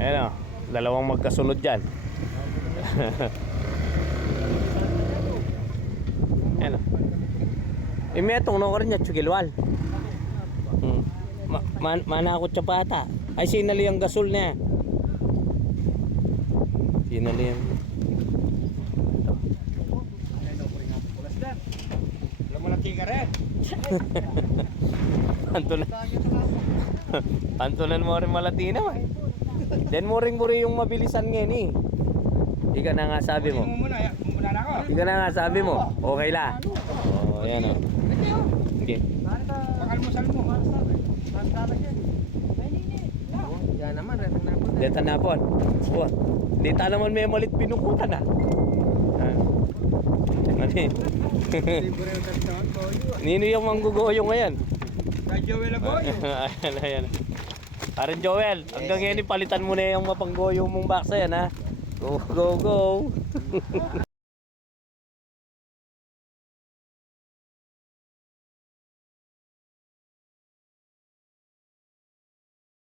Ayan o, dalawang magkasunod dyan. Ayan o. Imetong no ka rin niya, tsugilwal. Manakot siya pata. Ay, sinali ang gasol niya. Sinali yan. Ito. Alam mo na tika rin. Pantunan mo rin malati naman. Then muring yung mabilisan ngayon eh. Ika na nga sabi mo. Muna na ako. Ika na nga sabi mo. Okay la. Oh, ayan o. Okay. Pakalmusal mo. Yan naman, retang na po. Deta napon. Oh, dita naman may malit pinukutan ah. Mali. Libre yung tatawag ko. Nino yung manggugoyo ngayon? Kay Joel Agoyo. Ayan, ayan. Parang Joel, hanggang ngayon palitan mo na yung mapanggoyo mong baksa yan ha. Go, go, go.